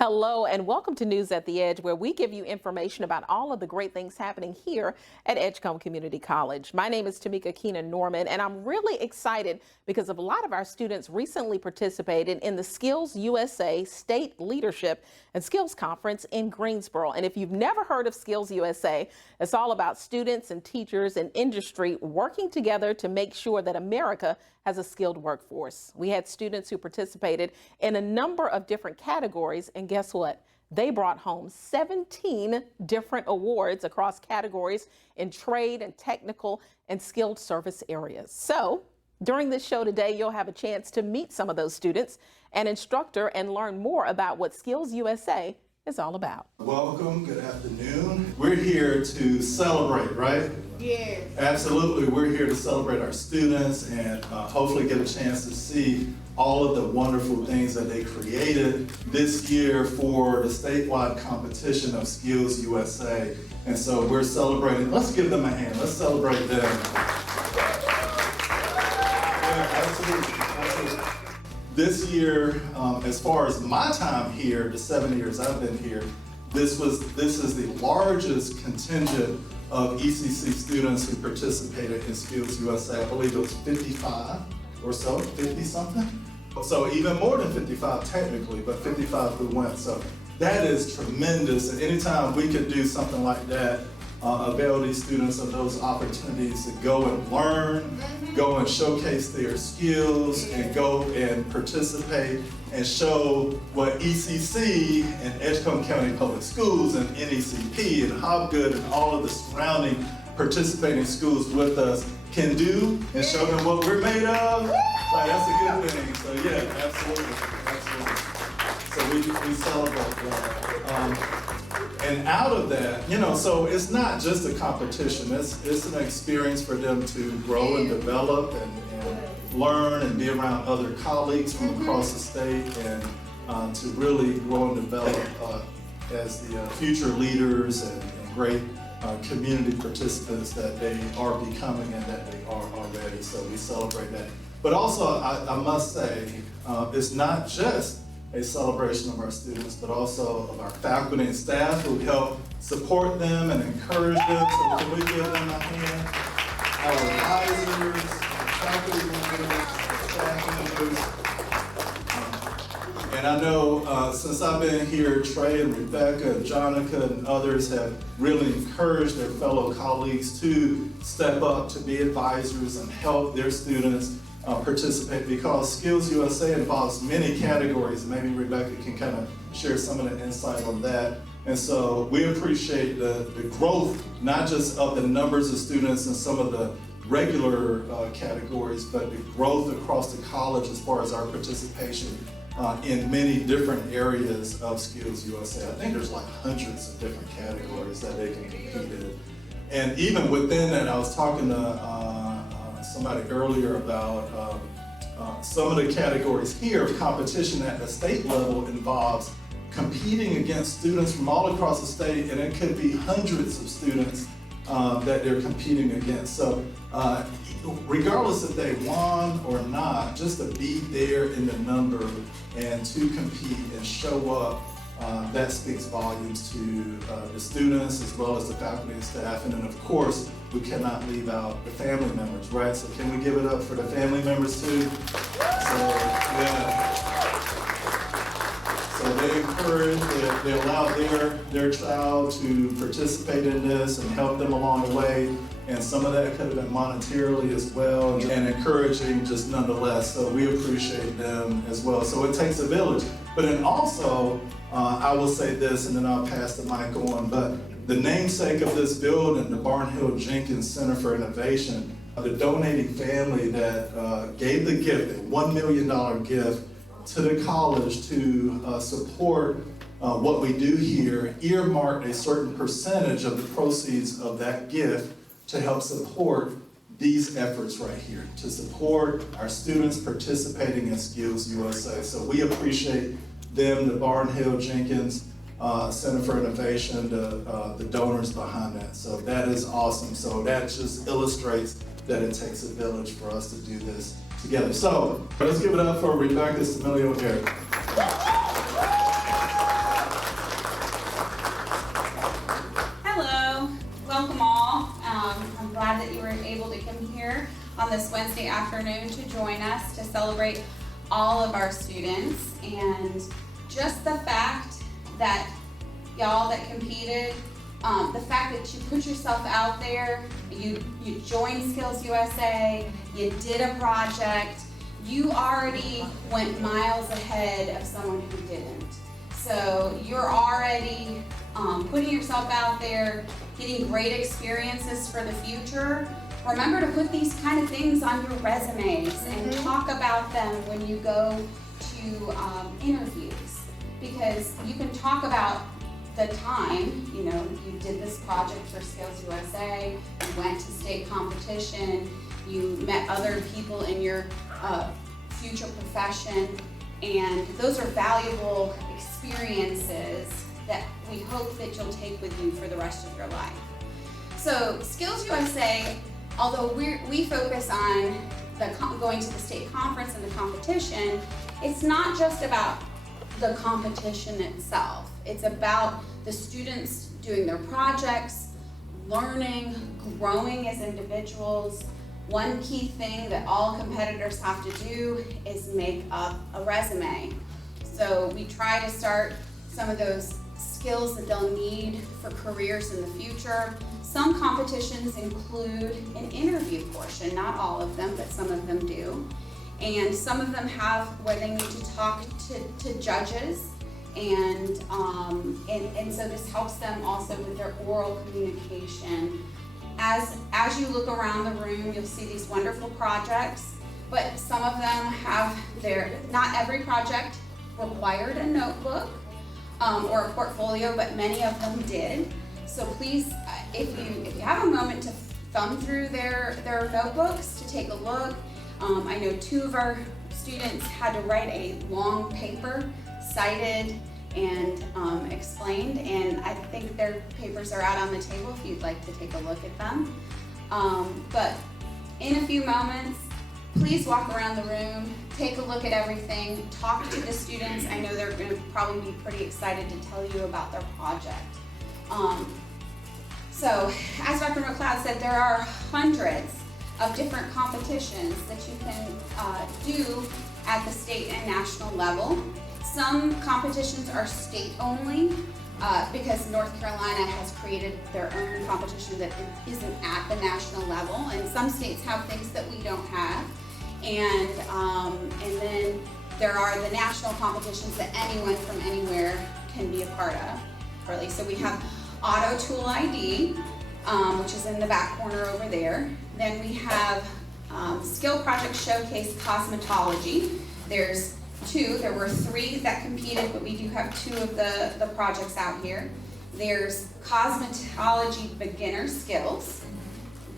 Hello and welcome to News at the Edge, where we give you information about all of the great things happening here at Edgecombe Community College. My name is Tamika Keenan Norman, and I'm really excited because of a lot of our students recently participated in the SkillsUSA State Leadership and Skills Conference in Greensboro. And if you've never heard of SkillsUSA, it's all about students and teachers and industry working together to make sure that America has a skilled workforce. We had students who participated in a number of different categories, and guess what? They brought home 17 different awards across categories in trade and technical and skilled service areas. So during this show today, you'll have a chance to meet some of those students and instructor and learn more about what SkillsUSA is all about. Welcome, good afternoon. We're here to celebrate, right? Yes. Absolutely, we're here to celebrate our students and hopefully get a chance to see all of the wonderful things that they created this year for the statewide competition of SkillsUSA. And so we're celebrating. Let's give them a hand. Let's celebrate them. Yeah, absolutely. This year, as far as my time here, the 7 years I've been here, this is the largest contingent of ECC students who participated in SkillsUSA. I believe it was 55 or so, 50 something. So even more than 55 technically, but 55 who went. So that is tremendous. And anytime we could do something like that, avail these students of those opportunities to go and learn, go and showcase their skills, and go and participate and show what ECC and Edgecombe County Public Schools and NECP and Hobgood and all of the surrounding participating schools with us can do, and show them what we're made of. Like, that's a good thing. So yeah, absolutely. So we celebrate that. And out of that, so it's not just a competition, it's an experience for them to grow and develop and learn and be around other colleagues from across the state and to really grow and develop as the future leaders and great community participants that they are becoming and that they are already. So we celebrate that. But also, I must say, it's not just a celebration of our students, but also of our faculty and staff who help support them and encourage them. So can we give them a hand? Our advisors, faculty members, staff members. And I know since I've been here, Trey and Rebecca and Jonica and others have really encouraged their fellow colleagues to step up to be advisors and help their students participate, because SkillsUSA involves many categories. Maybe Rebecca can kind of share some of the insight on that. And so we appreciate the growth, not just of the numbers of students in some of the regular categories, but the growth across the college as far as our participation in many different areas of SkillsUSA. I think there's like hundreds of different categories that they can compete in. And even within that, I was talking to somebody earlier about some of the categories here of competition at the state level involves competing against students from all across the state, and it could be hundreds of students that they're competing against. So regardless if they won or not, just to be there in the number and to compete and show up, that speaks volumes to the students as well as the faculty and staff. And then of course, we cannot leave out the family members, right? So can we give it up for the family members too? So yeah. So they encourage, they allow their child to participate in this and help them along the way. And some of that could have been monetarily as well, and encouraging just nonetheless. So we appreciate them as well. So it takes a village. But then also, I will say this, and then I'll pass the mic on, but the namesake of this building, the Barnhill Jenkins Center for Innovation, the donating family that gave the gift, a $1 million gift to the college to support what we do here, earmarked a certain percentage of the proceeds of that gift to help support these efforts right here, to support our students participating in SkillsUSA. So we appreciate them, the Barnhill Jenkins Center for Innovation, the donors behind that. So that is awesome. So that just illustrates that it takes a village for us to do this together. So let's give it up for Rebecca Stamilio here. on this Wednesday afternoon to join us to celebrate all of our students. And just the fact that y'all that competed, the fact that you put yourself out there, you joined SkillsUSA, you did a project, you already went miles ahead of someone who didn't. So you're already putting yourself out there, getting great experiences for the future. Remember to put these kind of things on your resumes and talk about them when you go to interviews, because you can talk about the time, you did this project for SkillsUSA, you went to state competition, you met other people in your future profession, and those are valuable experiences that we hope that you'll take with you for the rest of your life. So SkillsUSA, although we focus on going to the state conference and the competition, it's not just about the competition itself. It's about the students doing their projects, learning, growing as individuals. One key thing that all competitors have to do is make up a resume. So we try to start some of those skills that they'll need for careers in the future. Some competitions include an interview portion, not all of them, but some of them do. And some of them have where they need to talk to judges, and so this helps them also with their oral communication. As you look around the room, you'll see these wonderful projects, but some of them have not every project required a notebook or a portfolio, but many of them did. So please, if you have a moment to thumb through their notebooks to take a look. I know 2 of our students had to write a long paper, cited and explained, and I think their papers are out on the table if you'd like to take a look at them. But in a few moments, please walk around the room, take a look at everything, talk to the students. I know they're going to probably be pretty excited to tell you about their project. So, as Dr. McLeod said, there are hundreds of different competitions that you can do at the state and national level. Some competitions are state only because North Carolina has created their own competition that isn't at the national level, and some states have things that we don't have. And then there are the national competitions that anyone from anywhere can be a part of. Really. So we have Auto Tool ID, which is in the back corner over there. Then we have Skill Project Showcase Cosmetology. There's 2. There were 3 that competed, but we do have 2 of the projects out here. There's Cosmetology Beginner Skills.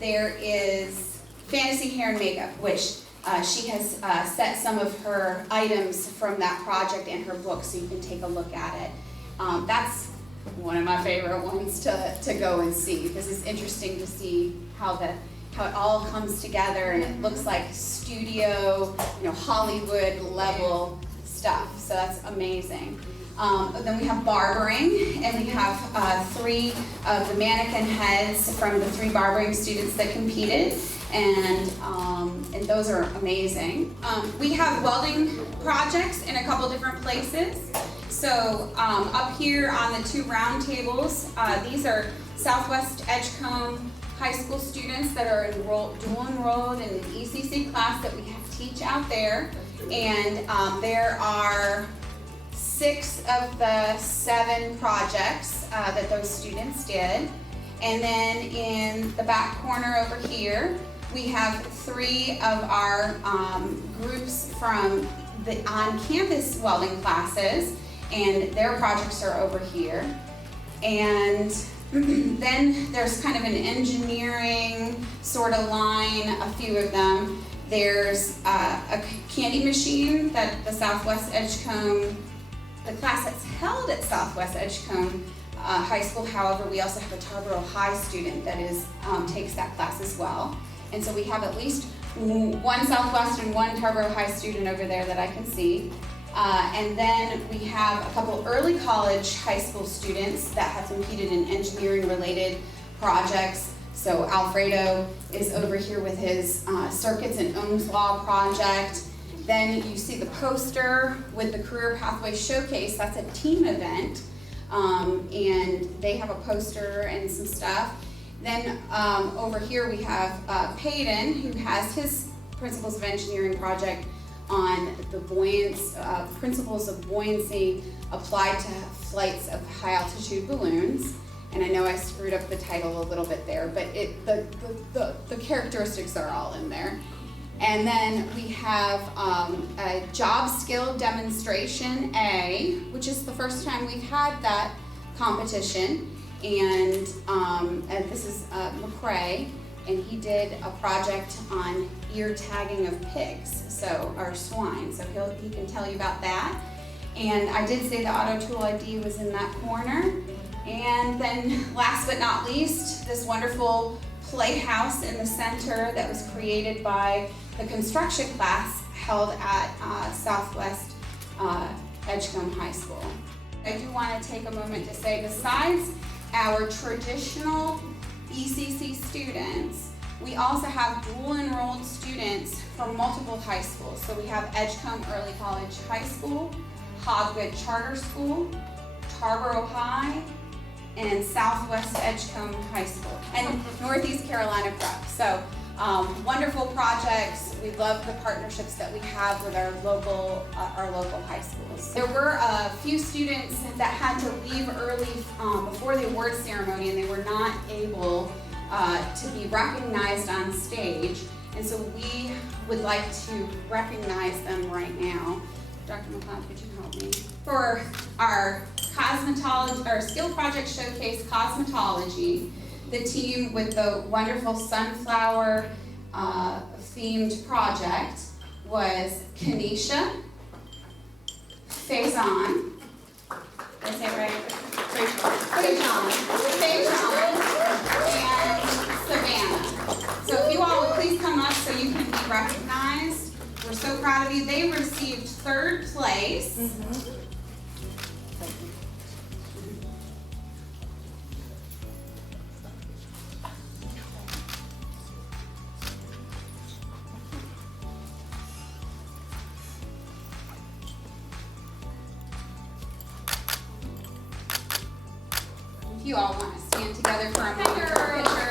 There is Fantasy Hair and Makeup, which she has set some of her items from that project in her book, so you can take a look at it. That's one of my favorite ones to go and see, because it's interesting to see how it all comes together, and it looks like studio, Hollywood level stuff. So that's amazing. Then we have barbering, and we have 3 of the mannequin heads from the 3 barbering students that competed, and those are amazing. We have welding projects in a couple different places. So up here on the 2 round tables, these are Southwest Edgecombe High School students that are dual enrolled in the ECC class that we teach out there. And there are 6 of the 7 projects that those students did. And then in the back corner over here, we have 3 of our groups from the on-campus welding classes, and their projects are over here. And then there's kind of an engineering sort of line, a few of them. There's a candy machine that the Southwest Edgecombe, the class that's held at Southwest Edgecombe High School. However, we also have a Tarboro High student that takes that class as well. And so we have at least 1 Southwest and 1 Tarboro High student over there that I can see. And then we have a couple early college high school students that have competed in engineering related projects. So Alfredo is over here with his Circuits and Ohm's Law project. Then you see the poster with the Career Pathway Showcase. That's a team event, and they have a poster and some stuff. Then over here we have Peyton, who has his Principles of Engineering project on the principles of buoyancy applied to flights of high altitude balloons. And I know I screwed up the title a little bit there, but the characteristics are all in there. And then we have a job skill demonstration A, which is the first time we've had that competition. And this is McCrae, and he did a project on ear tagging of pigs, or swine. So he can tell you about that. And I did say the auto tool ID was in that corner. And then last but not least, this wonderful playhouse in the center that was created by the construction class held at Southwest Edgecombe High School. I do want to take a moment to say, besides our traditional ECC students, we also have dual enrolled students from multiple high schools. So we have Edgecombe Early College High School, Hogwood Charter School, Tarboro High, and Southwest Edgecombe High School, and Northeast Carolina Prep. So wonderful projects. We love the partnerships that we have with our local high schools. There were a few students that had to leave early before the award ceremony, and they were not able to be recognized on stage. And so we would like to recognize them right now. Dr. McLeod, could you help me? For our cosmetology, or skill project showcase cosmetology, the team with the wonderful sunflower themed project was Kenesha, Faison, did I say it right? Faison, and Savannah. So if you all would please come up so you can be recognized. We're so proud of you. They received 3rd place. If you all want to stand together for a moment for a picture.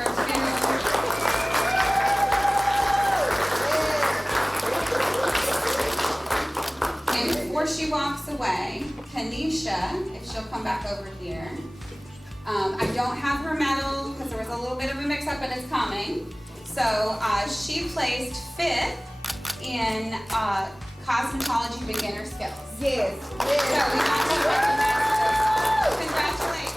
And before she walks away, Kenesha, if she'll come back over here. I don't have her medal because there was a little bit of a mix-up, but it's coming. So she placed 5th in cosmetology beginner skills. Yes. So we want to recognize her. Congratulations.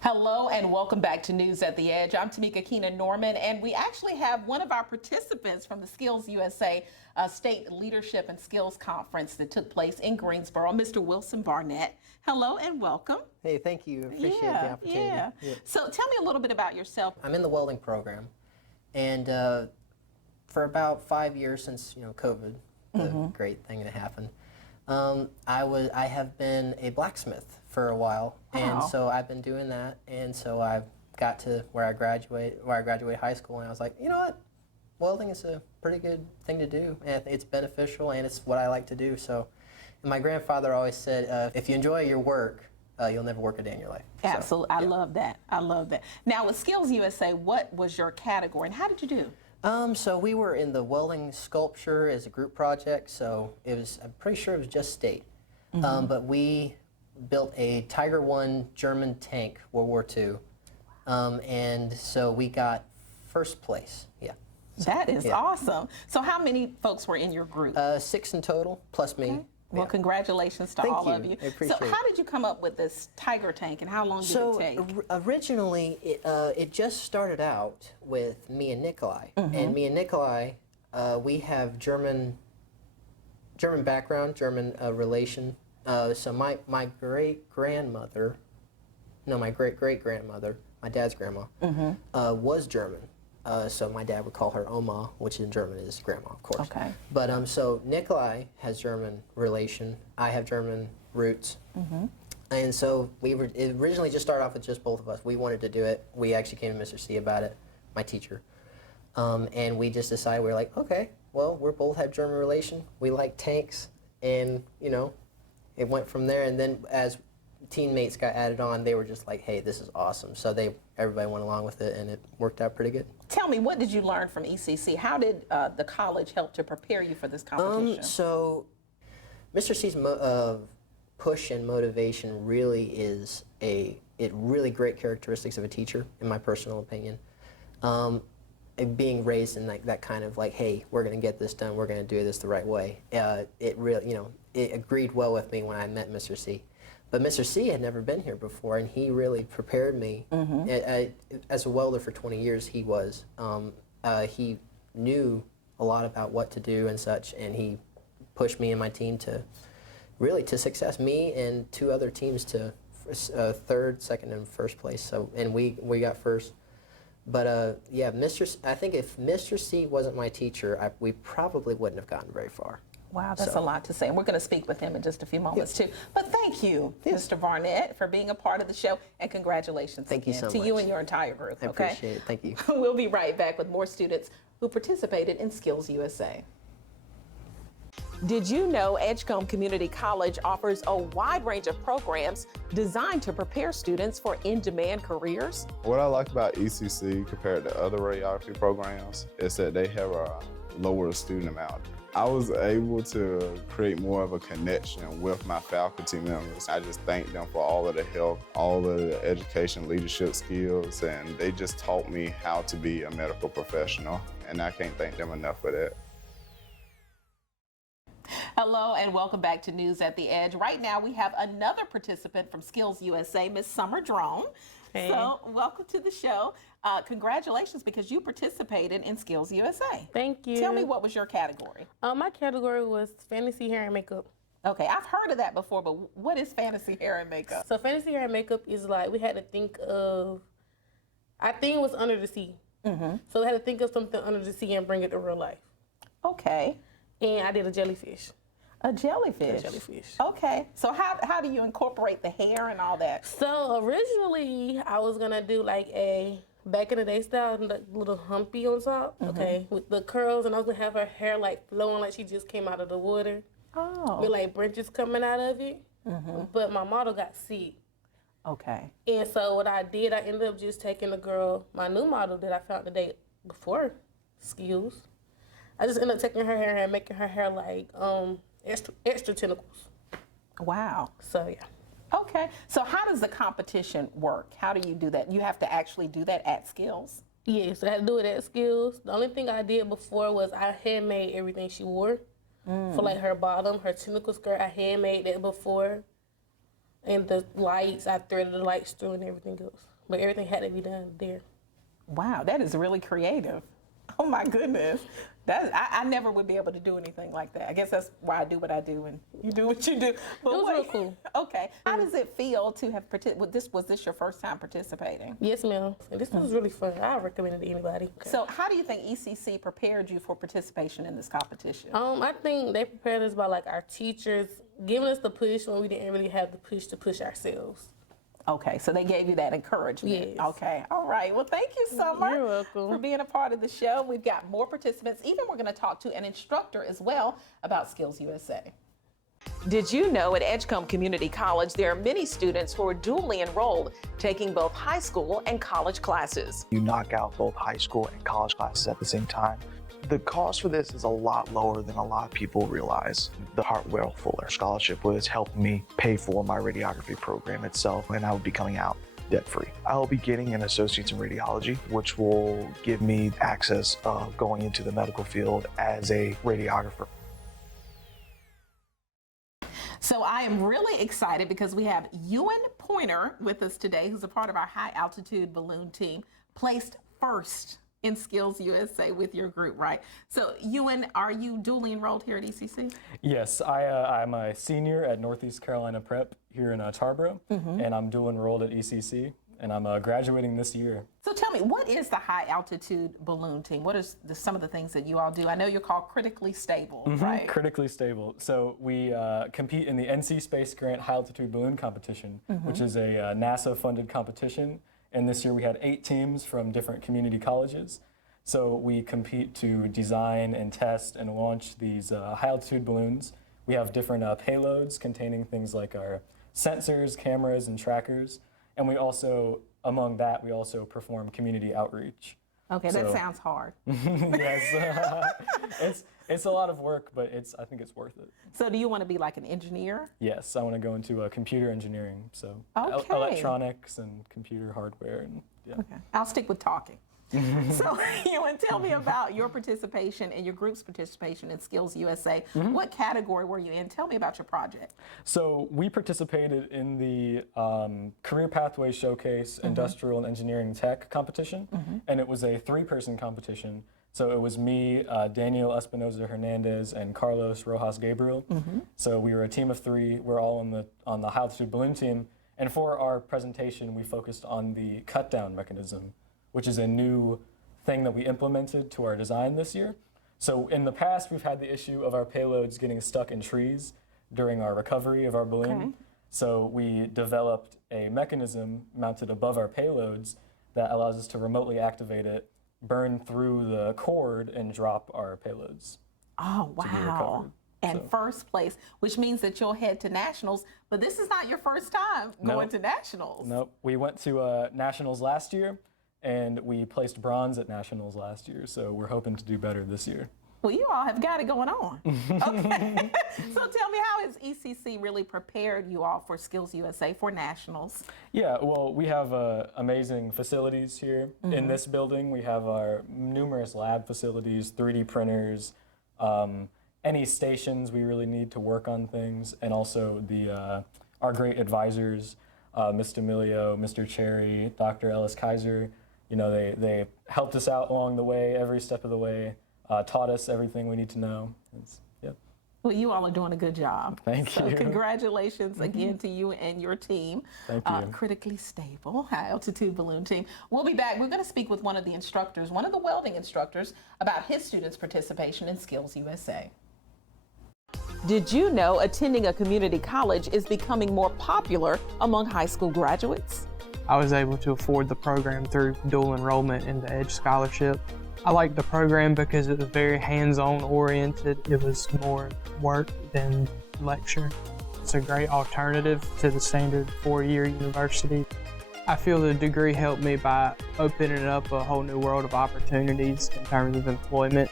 Hello and welcome back to News at the Edge. I'm Tamika Keenan Norman, and we actually have one of our participants from the SkillsUSA State Leadership and Skills Conference that took place in Greensboro, Mr. Wilson Barnett. Hello and welcome. Hey, thank you. Appreciate the opportunity. Yeah. So tell me a little bit about yourself. I'm in the welding program, and for about 5 years since COVID, the great thing that happened, I have been a blacksmith for a while, and so I've been doing that, and so I've got to where I graduated high school, and I was like, you know what, welding is a pretty good thing to do, and it's beneficial, and it's what I like to do. So, and my grandfather always said, if you enjoy your work, you'll never work a day in your life. Absolutely, I love that. I love that. Now with SkillsUSA, what was your category, and how did you do? So we were in the welding sculpture as a group project, so I'm pretty sure it was just state, but we built a Tiger I German tank, World War II, and so we got 1st place. Yeah. That is awesome. So how many folks were in your group? 6 in total, plus me. Okay. Well, congratulations to all of you. I appreciate so how did you come up with this tiger tank, and how long did it take? Originally, it just started out with me and Nikolai. And me and Nikolai, we have German background, German relation. So my great-grandmother, no, my great-great-grandmother, my dad's grandma, was German. So my dad would call her Oma, which in German is grandma, of course. Okay. But so Nikolai has German relation. I have German roots. And so it originally just started off with just both of us. We wanted to do it. We actually came to Mr. C about it, my teacher. And we just decided, we were like, okay, well, we both have German relation. We like tanks. And, you know, it went from there. And then as teammates got added on, they were just like, hey, this is awesome. So everybody went along with it, and it worked out pretty good. Tell me, what did you learn from ECC? How did the college help to prepare you for this competition? So Mr. C's push and motivation really is really great characteristics of a teacher, in my personal opinion. Being raised in that kind of like, hey, we're going to get this done, we're going to do this the right way. It really, you know, it agreed well with me when I met Mr. C. But Mr. C had never been here before, and he really prepared me. As a welder for 20 years, he was. He knew a lot about what to do and such, and he pushed me and my team to success. Me and 2 other teams to third, second, and first place. So, and we got first. But yeah, I think if Mr. C wasn't my teacher, we probably wouldn't have gotten very far. Wow, that's a lot to say. And we're going to speak with him in just a few moments, too. But thank you, Mr. Barnett, for being a part of the show. And congratulations Thank you so much. to you and your entire group. I appreciate it. Thank you. We'll be right back with more students who participated in SkillsUSA. Did you know Edgecombe Community College offers a wide range of programs designed to prepare students for in-demand careers? What I like about ECC compared to other radiography programs is that they have a lower student amount. I was able to create more of a connection with my faculty members. I just thank them for all of the help, all of the education leadership skills, and they just taught me how to be a medical professional, and I can't thank them enough for that. Hello and welcome back to News at the Edge. Right now we have another participant from SkillsUSA, Miss Summer Drone. Hey. So welcome to the show. Congratulations, because you participated in SkillsUSA. Thank you. Tell me, what was your category? My category was fantasy hair and makeup. Okay, I've heard of that before, but what is fantasy hair and makeup? So fantasy hair and makeup is like, we had to think of, our thing was under the sea. So we had to think of something under the sea and bring it to real life. Okay. And I did a jellyfish. A jellyfish? A jellyfish. Okay, so how do you incorporate the hair and all that? So originally I was gonna do like a back in the day style, like little humpy on top, okay, with the curls, and I was gonna have her hair like flowing like she just came out of the water. Oh. With like branches coming out of it. But my model got sick. Okay. And so what I did, I ended up just taking the girl, my new model that I found the day before Skills. I just ended up taking her hair and making her hair like extra tentacles. Wow. So yeah. Okay, so how does the competition work? How do you do that? You have to actually do that at Skills? Yes, I had to do it at Skills. The only thing I did before was I handmade everything she wore. For like her bottom, her tentacle skirt, I handmade that before. And the lights, I threaded the lights through and everything else. But everything had to be done there. Wow, that is really creative. Oh my goodness. I never would be able to do anything like that. I guess that's why I do what I do and you do what you do. But It was real cool. Okay. How does it feel to have participated? Was this your first time participating? Yes, ma'am. And this was really fun. I recommend it to anybody. So how do you think ECC prepared you for participation in this competition? I think they prepared us by like our teachers giving us the push when we didn't really have the push to push ourselves. Okay, so they gave you that encouragement. Yes. Okay, all right. Well, thank you, Summer, You're welcome. for being a part of the show. We've got more participants. Even we're going to talk to an instructor as well about SkillsUSA. Did you know at Edgecombe Community College, there are many students who are dually enrolled, taking both high school and college classes? You knock out both high school and college classes at the same time. The cost for this is a lot lower than a lot of people realize. The Hartwell Fuller Scholarship was helping me pay for my radiography program itself, and I will be coming out debt-free. I will be getting an associate's in radiology, which will give me access of going into the medical field as a radiographer. So I am really excited because we have Ewan Pointer with us today, who's a part of our high altitude balloon team, placed first in SkillsUSA with your group, right? So Ewan, are you dually enrolled here at ECC? Yes, I'm a senior at Northeast Carolina Prep here in Tarboro, and I'm dual enrolled at ECC. and I'm graduating this year. So tell me, what is the high altitude balloon team? What is some of the things that you all do? I know you're called Critically Stable, right? Critically Stable. So we compete in the NC Space Grant High Altitude Balloon Competition, which is a NASA-funded competition. And this year we had 8 teams from different community colleges. So we compete to design and test and launch these high altitude balloons. We have different payloads containing things like our sensors, cameras, and trackers. And we also, among that, we also perform community outreach. Okay, that sounds hard. Yes, it's a lot of work, but I think it's worth it. So do you want to be like an engineer? Yes, I want to go into computer engineering, so Okay. electronics and computer hardware, and yeah. Okay, I'll stick with talking. So you want to tell me about your participation and your group's participation in SkillsUSA. What category were you in? Tell me about your project. So we participated in the Career Pathway Showcase Industrial and Engineering Tech competition, and it was a 3-person competition. So it was me, Daniel Espinoza Hernandez, and Carlos Rojas Gabriel. So we were a team of 3. We're all on the high altitude balloon team, and for our presentation, we focused on the cut down mechanism, which is a new thing that we implemented to our design this year. So in the past, we've had the issue of our payloads getting stuck in trees during our recovery of our balloon. Okay. So we developed a mechanism mounted above our payloads that allows us to remotely activate it, burn through the cord, and drop our payloads. Oh, to be wow. recovered. And So- first place, which means that you'll head to nationals, but this is not your first time going Nope. to nationals. Nope, we went to nationals last year, and we placed bronze at nationals last year, so we're hoping to do better this year. Well, you all have got it going on. Okay. So tell me, how has ECC really prepared you all for SkillsUSA for nationals? Yeah, well, we have amazing facilities here in this building. We have our numerous lab facilities, 3D printers, any stations we really need to work on things, and also our great advisors, Mr. Emilio, Mr. Cherry, Dr. Ellis Kaiser. You know, they helped us out along the way, every step of the way, taught us everything we need to know. Yeah. Well, you all are doing a good job. Thank So you. congratulations again to you and your team. Thank you. Critically Stable High Altitude Balloon Team. We'll be back. We're going to speak with one of the instructors, one of the welding instructors, about his students' participation in SkillsUSA. Did you know attending a community college is becoming more popular among high school graduates? I was able to afford the program through dual enrollment in the Edge Scholarship. I liked the program because it was very hands-on oriented. It was more work than lecture. It's a great alternative to the standard 4-year university. I feel the degree helped me by opening up a whole new world of opportunities in terms of employment.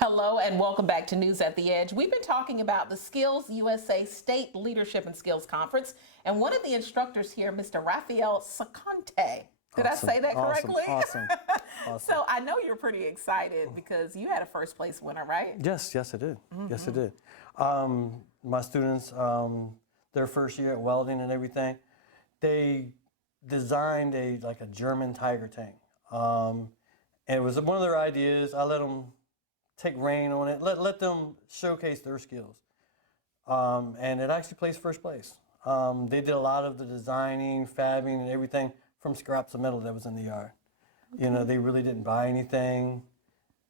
Hello and welcome back to News at the Edge. We've been talking about the SkillsUSA State Leadership and Skills Conference, and one of the instructors here, Mr. Rafael Sacante. Did I say that correctly? Awesome. So I know you're pretty excited because you had a first place winner, right? Yes, I did. Yes, I did. My students, their first year at welding and everything, they designed a German Tiger tank. And it was one of their ideas. I let them take reign on it, let them showcase their skills. And it actually placed first place. They did a lot of the designing, fabbing, and everything from scraps of metal that was in the yard. You know, they really didn't buy anything.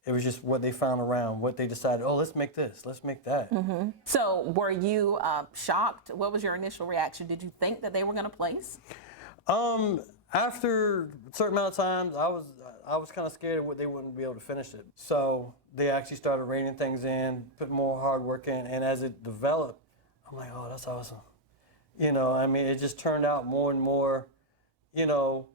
It was just what they found around, what they decided, oh, let's make this, let's make that. So were you shocked? What was your initial reaction? Did you think that they were going to place? After a certain amount of time, I was kind of scared of what they wouldn't be able to finish it. So they actually started reining things in, put more hard work in, and as it developed, I'm like, oh, that's awesome. You know, I mean, it just turned out more and more, you know,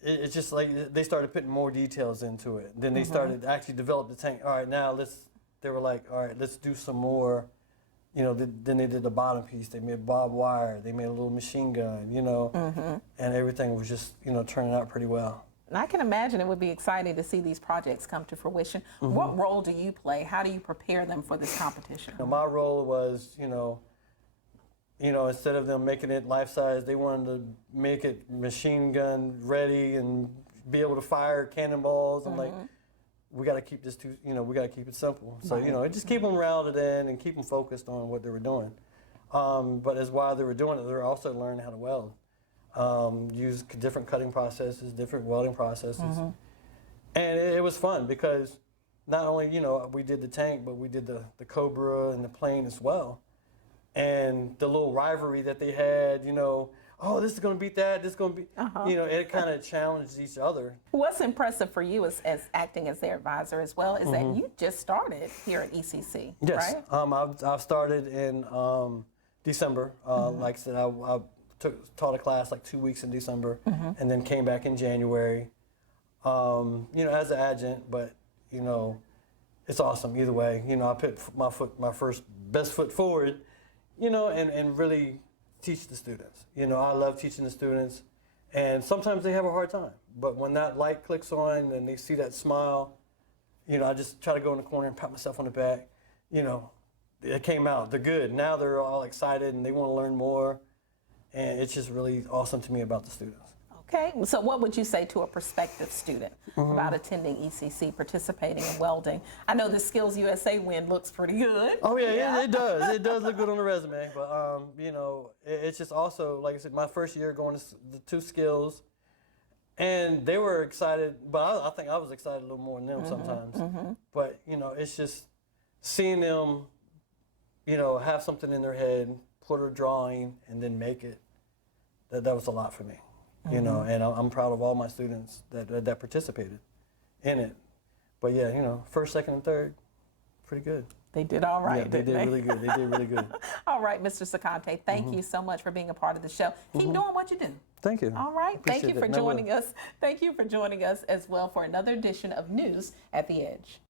it's just like they started putting more details into it. Then they started actually develop the tank. All right, now they were like, all right, let's do some more. You know, then they did the bottom piece. They made barbed wire. They made a little machine gun, you know, and everything was just, you know, turning out pretty well. And I can imagine it would be exciting to see these projects come to fruition. What role do you play? How do you prepare them for this competition? My role was, you know, instead of them making it life-size, they wanted to make it machine gun ready and be able to fire cannonballs. I'm like, we got to keep this we got to keep it simple. So, you know, just keep them routed in and keep them focused on what they were doing. But as while they were doing it, they were also learning how to weld, use different cutting processes, different welding processes. And it was fun because not only, you know, we did the tank, but we did the Cobra and the plane as well. And the little rivalry that they had, you know, oh, this is going to beat that, this is going to be, you know, it kind of challenged each other. What's impressive for you as acting as their advisor as well is that you just started here at ECC, Yes, right? I've started in December. Like I said, I taught a class like 2 weeks in December, and then came back in January. You know, as an adjunct, but you know, it's awesome either way. You know, I put my first best foot forward, you know, and really teach the students. You know, I love teaching the students, and sometimes they have a hard time. But when that light clicks on and they see that smile, you know, I just try to go in the corner and pat myself on the back. You know, it came out. They're good. Now they're all excited and they want to learn more, and it's just really awesome to me about the students. Okay, so what would you say to a prospective student about attending ECC, participating in welding? I know the SkillsUSA win looks pretty good. Oh yeah, it does. It does look good on the resume, but you know, it's just also, like I said, my first year going to the 2 skills, and they were excited, but I think I was excited a little more than them sometimes. But you know, it's just seeing them, you know, have something in their head, put a drawing, and then make it. That was a lot for me. You know, and I'm proud of all my students that participated in it. But yeah, you know, first, second, and third, pretty good. They did all right, Yeah, they did really good. They did really good. All right, Mr. Sakante, thank you so much for being a part of the show. Keep doing what you do. Thank you. All right, thank you Appreciate for it, and I will. joining us. Thank you for joining us as well for another edition of News at the Edge.